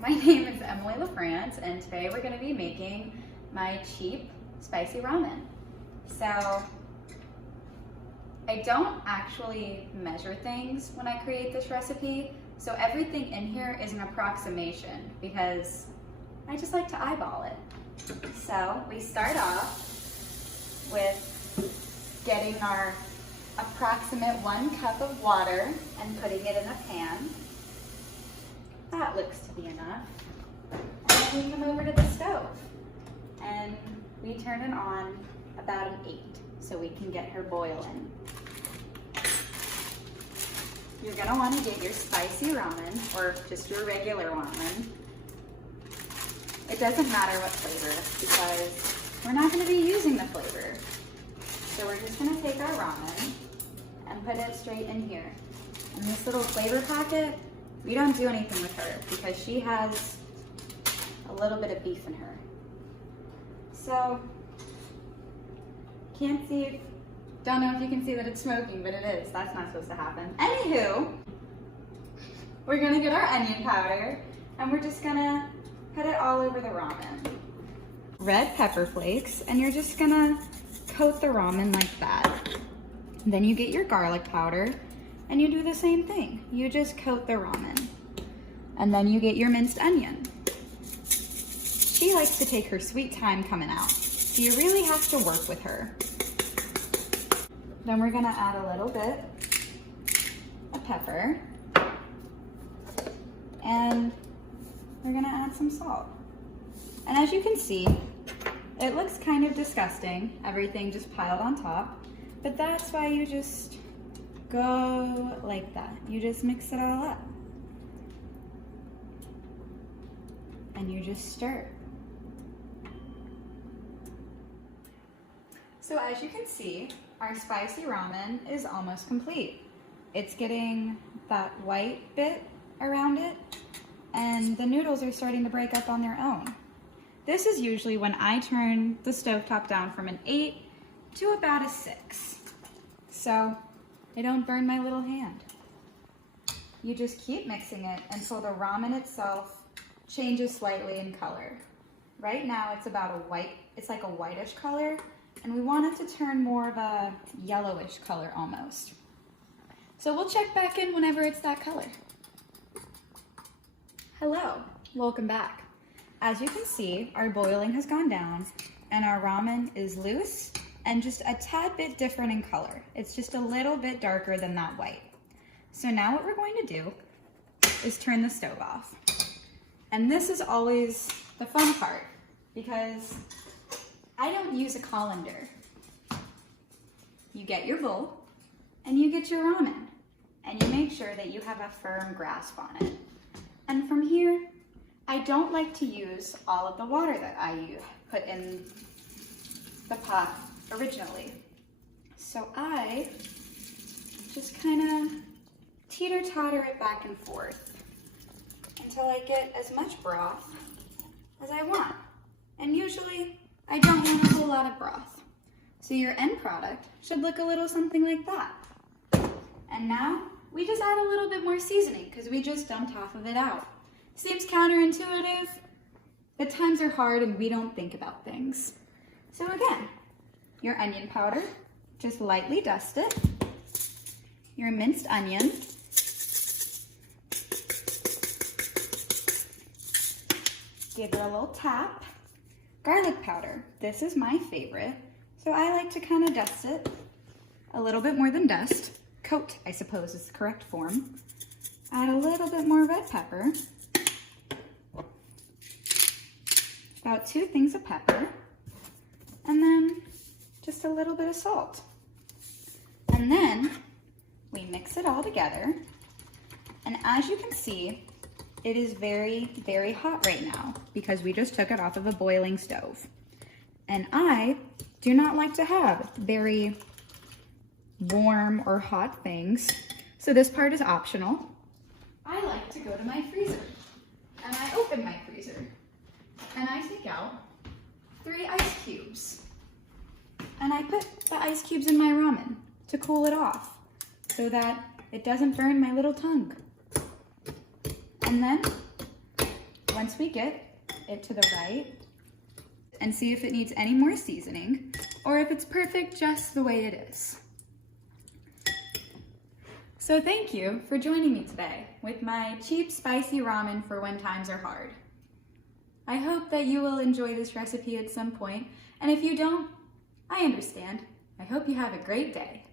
my name is Emily LaFrance, and today we're going to be making my cheap spicy ramen. So I don't actually measure things when I create this recipe, so everything in here is an approximation because I just like to eyeball it. So we start off with getting our approximate 1 cup of water and putting it in a pan. That looks to be enough. And then we come over to the stove and we turn it on about an 8 so we can get her boiling. You're gonna wanna get your spicy ramen or just your regular ramen. It doesn't matter what flavor because we're not gonna be using the flavor. So we're just gonna take our ramen and put it straight in here. And this little flavor packet, we don't do anything with her because she has a little bit of beef in her. So, don't know if you can see that it's smoking, but it is. That's not supposed to happen. Anywho, we're gonna get our onion powder and we're just gonna put it all over the ramen. Red pepper flakes, and you're just gonna coat the ramen like that. Then you get your garlic powder and you do the same thing. You just coat the ramen. And then you get your minced onion. She likes to take her sweet time coming out, so you really have to work with her. Then we're gonna add a little bit of pepper. And we're gonna add some salt. And as you can see, it looks kind of disgusting, everything just piled on top, but that's why you just go like that. You just mix it all up. And you just stir. So as you can see, our spicy ramen is almost complete. It's getting that white bit around it, and the noodles are starting to break up on their own. This is usually when I turn the stovetop down from an 8 to about a 6. So I don't burn my little hand. You just keep mixing it until the ramen itself changes slightly in color. Right now it's about it's like a whitish color, and we want it to turn more of a yellowish color almost. So we'll check back in whenever it's that color. Hello, welcome back. As you can see, our boiling has gone down and our ramen is loose and just a tad bit different in color. It's just a little bit darker than that white. So now what we're going to do is turn the stove off. And this is always the fun part because I don't use a colander. You get your bowl and you get your ramen and you make sure that you have a firm grasp on it. And from here, I don't like to use all of the water that I put in the pot originally. So I just kind of teeter-totter it back and forth until I get as much broth as I want. And usually, I don't want a whole lot of broth. So your end product should look a little something like that. And now, we just add a little bit more seasoning because we just dumped half of it out. Seems counterintuitive, but times are hard and we don't think about things. So again, your onion powder, just lightly dust it. Your minced onion. Give it a little tap. Garlic powder, this is my favorite, so I like to kind of dust it a little bit more than dust. Coat, I suppose, is the correct form. Add a little bit more red pepper. About 2 things of pepper. And then just a little bit of salt. And then we mix it all together. And as you can see, it is very, very hot right now because we just took it off of a boiling stove. And I do not like to have very warm or hot things, so this part is optional. I like to go to my freezer, and I open my freezer, and I take out 3 ice cubes. And I put the ice cubes in my ramen to cool it off so that it doesn't burn my little tongue. And then once we get it to the right and see if it needs any more seasoning or if it's perfect just the way it is. So thank you for joining me today with my cheap spicy ramen for when times are hard. I hope that you will enjoy this recipe at some point, and if you don't, I understand. I hope you have a great day.